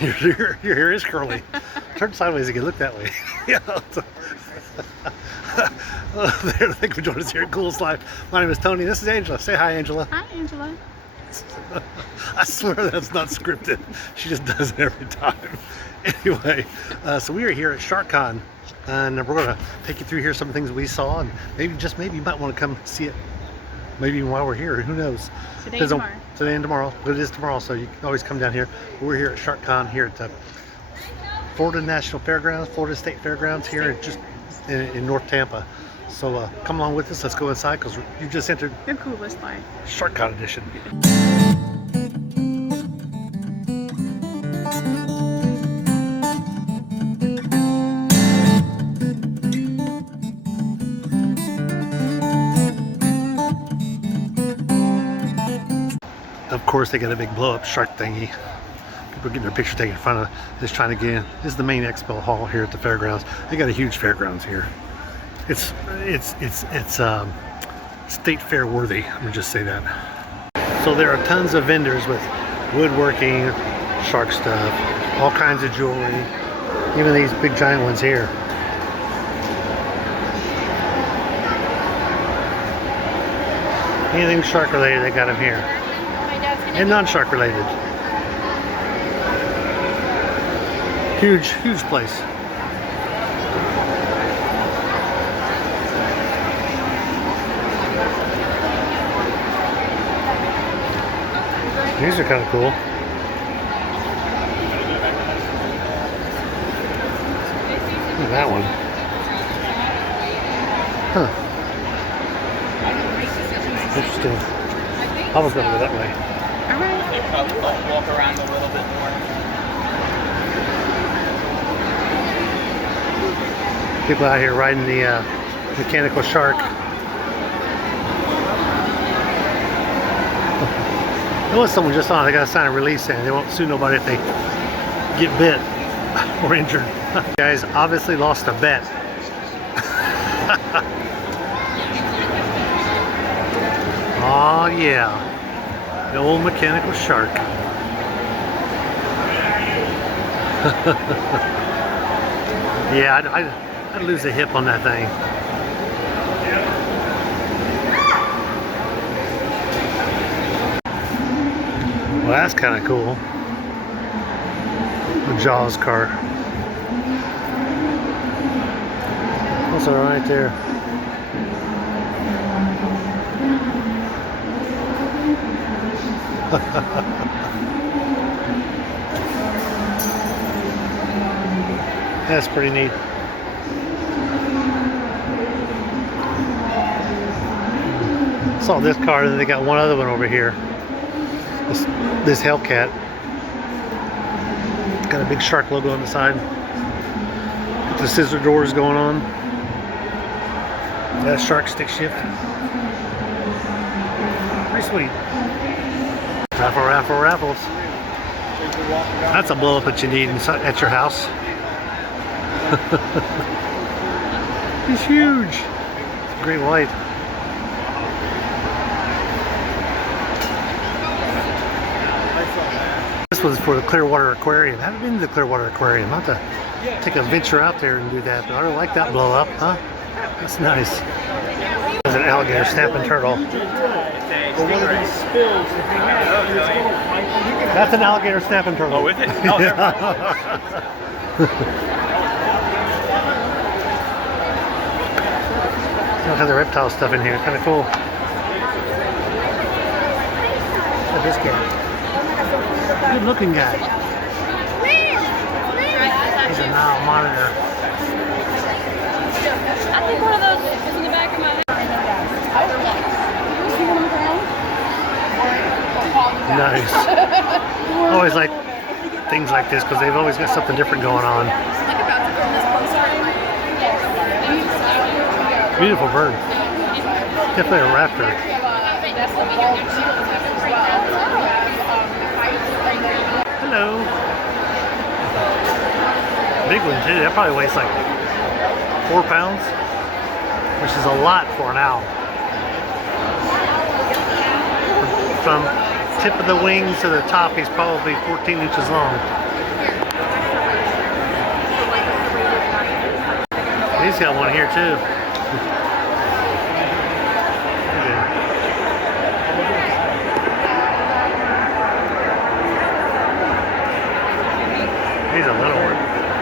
Your hair is curly. Turn sideways again. Look that way. Yeah. There, thank you for joining us here at Coolest Life. My name is Tony. This is Angela. Say hi, Angela. Hi, Angela. I swear that's not scripted. She just does it every time. Anyway, so we are here at SharkCon, and we're going to take you through here some things we saw, and maybe you might want to come see it. Maybe even while we're here, who knows? Today and tomorrow. Today and tomorrow. But it is tomorrow, so you can always come down here. We're here at SharkCon here at the Florida National Fairgrounds, Florida State Fairgrounds here in North Tampa. So come along with us. Let's go inside because you just entered The Coolest Life. SharkCon edition. Of course, they got a big blow-up shark thingy. People getting their picture taken in front of, just trying to get in. This is the main expo hall here at the fairgrounds. They got a huge fairgrounds here. It's state fair worthy. Let me just say that. So there are tons of vendors with woodworking, shark stuff, all kinds of jewelry, even these big giant ones here. Anything shark related, they got them here. And non-shark related. Huge place. These are kind of cool. Look at that one. Huh. Interesting. I'll look over that way. All right. Walk around a little bit more. People out here riding the mechanical shark. There was someone just on. They got to sign a release saying they won't sue nobody if they get bit or injured. Guys obviously lost a bet. Oh yeah, the old mechanical shark. Yeah, I'd lose a hip on that thing. Well, that's kind of cool. The Jaws cart. That's all right there. That's pretty neat. Saw this car, and then they got one other one over here. This Hellcat. Got a big shark logo on the side. Got the scissor doors going on. That shark stick shift. Pretty sweet. Raffles. That's a blow up that you need at your house. He's huge. Great white. This was for the Clearwater Aquarium. I haven't been to the Clearwater Aquarium. I'll have to take a venture out there and do that. But I really like that blow up, huh? That's nice. There's an alligator snapping turtle. That's an alligator snapping turtle. Oh, is it? No, never mind. Look at the reptile stuff in here. Kind of cool. Look at this guy. Good looking guy. He's a Nile monitor. I think one of those is in the back of my head. Nice. Always like things like this because they've always got something different going on. Beautiful bird. Definitely a raptor. Hello. Big one too. That probably weighs like 4 pounds, which is a lot for an owl. From tip of the wings to the top, he's probably 14 inches long. He's got one here too. He's a little one.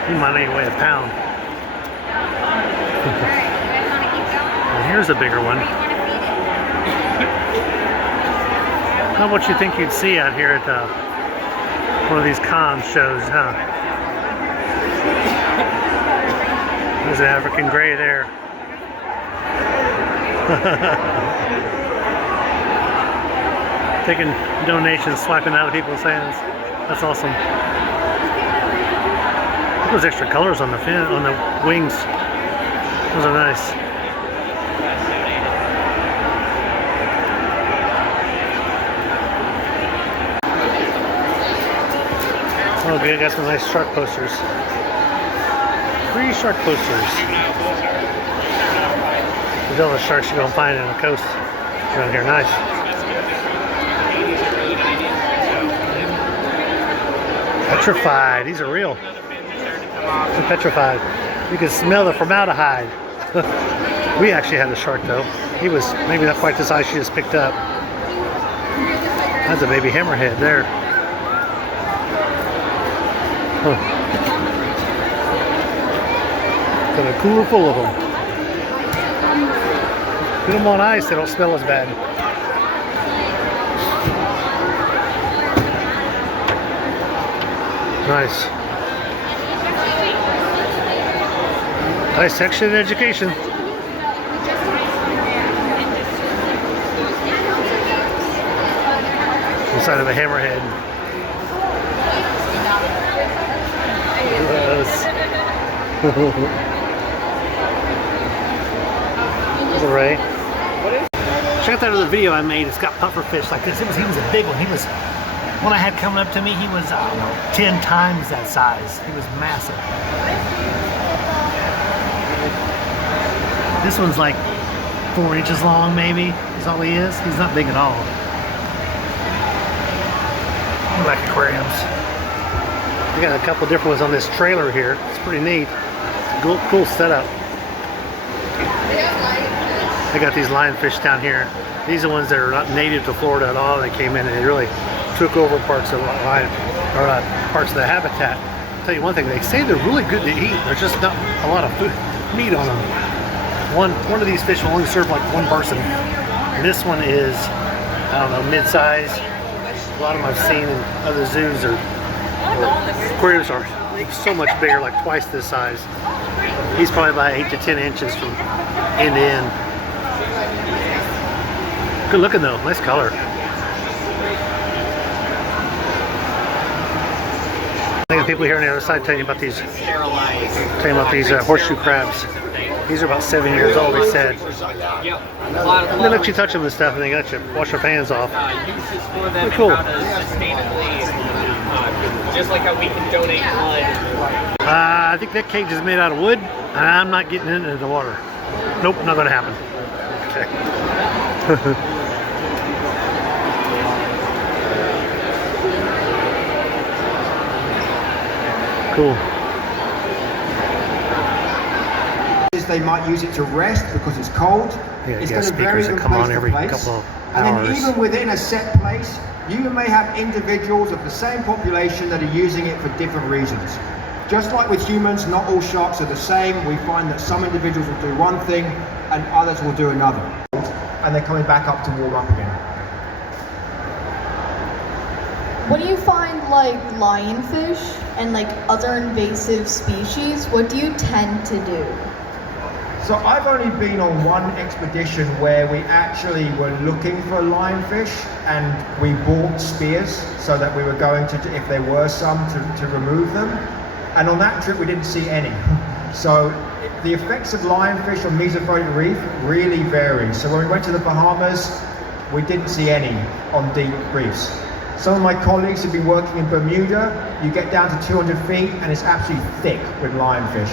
He might only weigh a pound. And here's a bigger one. Not what you think you'd see out here at one of these con shows, huh? There's an African gray there. Taking donations, swiping out of people's hands. That's awesome. Look at those extra colors on the fin, on the wings. Those are nice. Oh, good. Got some nice shark posters. 3 shark posters. These are all the sharks you're gonna find on the coast around here. Nice. Petrified. These are real. They're petrified. You can smell the formaldehyde. We actually had a shark though. He was maybe not quite the size she just picked up. That's a baby hammerhead there. Huh. Got a cooler full of them. Put them on ice, they don't smell as bad. Nice. Dissection education. Inside of a hammerhead. Gross. There's a ray. Check out the video I made. It's got pufferfish like this. He was a big one. One I had coming up to me, he was, I don't know, 10 times that size. He was massive. This one's like 4 inches long, maybe, is all he is. He's not big at all. I like aquariums. We got a couple different ones on this trailer here. It's pretty neat. It's a cool setup. They got these lionfish down here. These are ones that are not native to Florida at all. They came in and they really took over parts of parts of the habitat. I'll tell you one thing, they say they're really good to eat. There's just not a lot of meat on them. One of these fish will only serve like one person. And this one is, I don't know, mid-size. A lot of them I've seen in other zoos or aquariums are so much bigger, like twice this size. He's probably about 8 to 10 inches from end to end. Good looking though, nice color. I think the people here on the other side telling you about these, horseshoe crabs. These are about 7 years old, they said. And they let you touch them and stuff, and they let you wash your hands off. Pretty cool. Just like how we can donate blood. I think that cage is made out of wood, and I'm not getting it into the water. Nope, not gonna happen. Okay. Cool. They might use it to rest because it's cold. Yeah, it's got got a very speakers that good come place on to every place. couple of And hours. then even within a set place, you may have individuals of the same population that are using it for different reasons. Just like with humans, not all sharks are the same. We find that some individuals will do one thing and others will do another. And they're coming back up to warm up again. When you find like lionfish and like other invasive species, what do you tend to do? So I've only been on one expedition where we actually were looking for lionfish and we bought spears so that we were going to, if there were some, to remove them. And on that trip we didn't see any. So the effects of lionfish on mesophotic reef really vary. So when we went to the Bahamas, we didn't see any on deep reefs. Some of my colleagues have been working in Bermuda. You get down to 200 feet and it's absolutely thick with lionfish.